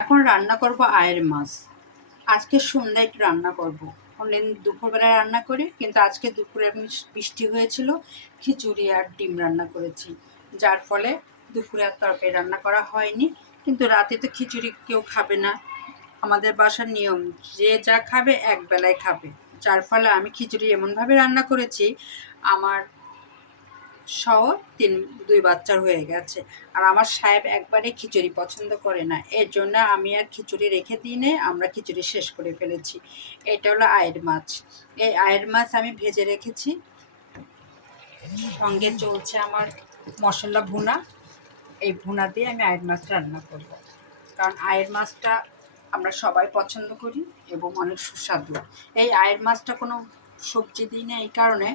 এখন রান্না করব আয়ের মাছ। আজকে সন্ধ্যায় একটু রান্না করব। অন্যদিন দুপুরবেলায় রান্না করি, কিন্তু আজকে দুপুরে বৃষ্টি হয়েছিল, খিচুড়ি আর ডিম রান্না করেছি, যার ফলে দুপুরে আর তরকারি রান্না করা হয়নি। কিন্তু রাতে তো খিচুড়ি কেউ খাবে না, আমাদের বাসার নিয়ম যে যা খাবে এক বেলায় খাবে, যার ফলে আমি খিচুড়ি এমনভাবে রান্না করেছি আমার সহ দুই বাচ্চার হয়ে গেছে। আর আমার সাহেব একবারে খিচুড়ি পছন্দ করে না, এর জন্য আমি আর খিচুড়ি রেখে দিই নে, আমরা খিচুড়ি শেষ করে ফেলেছি। এটা হলো আয়ের মাছ। এই আয়ের মাছ আমি ভেজে রেখেছি, সঙ্গে চলছে আমার মশলা ভুনা। এই ভুনা দিয়ে আমি আয়ের মাছ রান্না করব, কারণ আয়ের মাছটা আমরা সবাই পছন্দ করি এবং অনেক সুস্বাদু। এই আয়ের মাছটা কোনো সবজি দিই না, এই কারণে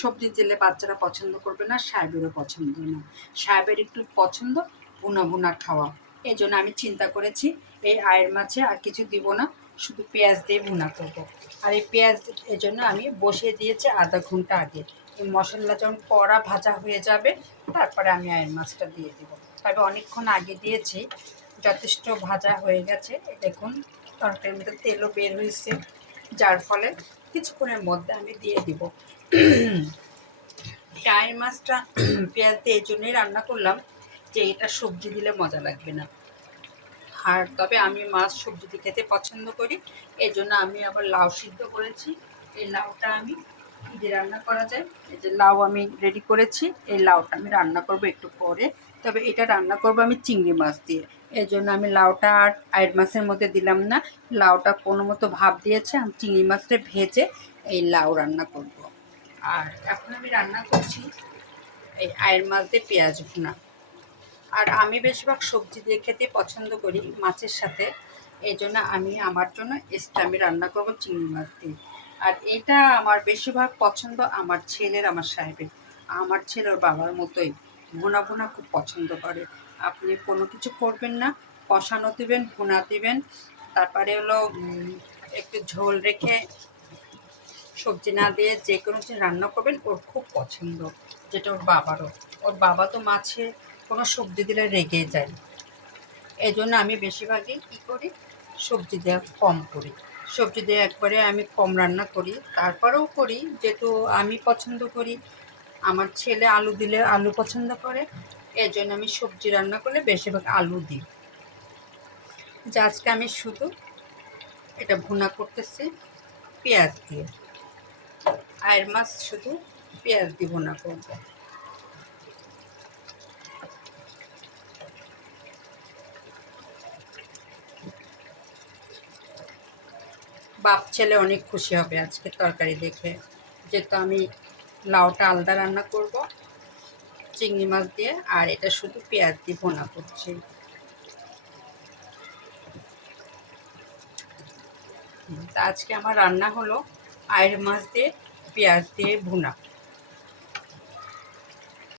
সবজি দিলে বাচ্চারা পছন্দ করবে না, সাহেবেরও পছন্দ না। সাহেবের একটু পছন্দ ভুনা ভুনা খাওয়া, এই জন্য আমি চিন্তা করেছি এই আয়ের মাছে আর কিছু দিব না, শুধু পেঁয়াজ দিয়ে ভুনা করব। আর এই পেঁয়াজ এর জন্য আমি বসিয়ে দিয়েছি আধা ঘন্টা আগে। এই মশলা যখন কড়া ভাজা হয়ে যাবে তারপরে আমি আয়ের মাছটা দিয়ে দেবো। তবে অনেকক্ষণ আগে দিয়েছি, যথেষ্ট ভাজা হয়ে গেছে। দেখুন তরকারির মধ্যে তেলও বের হয়েছে, যার ফলে কিছুক্ষণের মধ্যে আমি দিয়ে দিব। আয়ের মাছটা পেঁয়াজ দিয়ে এই জন্যই রান্না করলাম যে এটা সবজি দিলে মজা লাগবে না। আর তবে আমি মাছ সবজি দিয়ে খেতে পছন্দ করি, এই জন্য আমি আবার লাউ সিদ্ধ করেছি। এই লাউটা আমি কী দিয়ে রান্না করা যায়, এই যে লাউ আমি রেডি করেছি, এই লাউটা আমি রান্না করব একটু পরে। তবে এটা রান্না করব আমি চিংড়ি মাছ দিয়ে, এই জন্য আমি লাউটা আর আয়ের মাছের মধ্যে দিলাম না। লাউটা কোনো মতো ভাপ দিয়েছে, আমি চিংড়ি মাছটা ভেজে এই লাউ রান্না করব। আর এখন আমি রান্না করছি এই আয়ের মাছ দিয়ে পেঁয়াজ ভুনা। আর আমি বেশিরভাগ সবজি দিয়ে খেতে পছন্দ করি মাছের সাথে, এই জন্য আমি আমার জন্য এক্সট্রা আমি রান্না করব চিংড়ি মাছ দিয়ে। আর এটা আমার বেশিরভাগ পছন্দ আমার ছেলের, আমার সাহেবের। আমার ছেলে ওর বাবার মতোই ভুনা ভুনা খুব পছন্দ করে। আপনি কোনো কিছু করবেন না, কষানো দেবেন, ভুনা দেবেন, তারপরে হলো একটু ঝোল রেখে সবজি না দিয়ে যে কোনো কিছু রান্না করবেন, ওর খুব পছন্দ, যেটা ওর বাবারও। ওর বাবা তো মাছে কোনো সবজি দিলে রেগে যায়, এই জন্য আমি বেশিরভাগই কী করি, সবজি দেওয়া কম করি। সবজি দিয়ে একবারে আমি কম রান্না করি, তারপরেও করি যেহেতু আমি পছন্দ করি, আমার ছেলে আলু দিলে আলু পছন্দ করে, এর জন্য আমি সবজি রান্না করলে বেশিরভাগ আলু দিই। যে আজকে আমি শুধু এটা ভুনা করতেছি পেঁয়াজ দিয়ে, আয়ের মাছ শুধু পেঁয়াজ দিয়ে ভুনা করবো। বাপ ছেলে অনেক খুশি হবে আজকে তরকারি দেখে, যেহেতু আমি লাউটা আলাদা রান্না করব চিংড়ি মাছ দিয়ে, আর এটা শুধু পেঁয়াজ দিয়ে ভুনা করছি। তা আজকে আমার রান্না হলো আয়ের মাছ দিয়ে পেঁয়াজ দিয়ে ভুনা।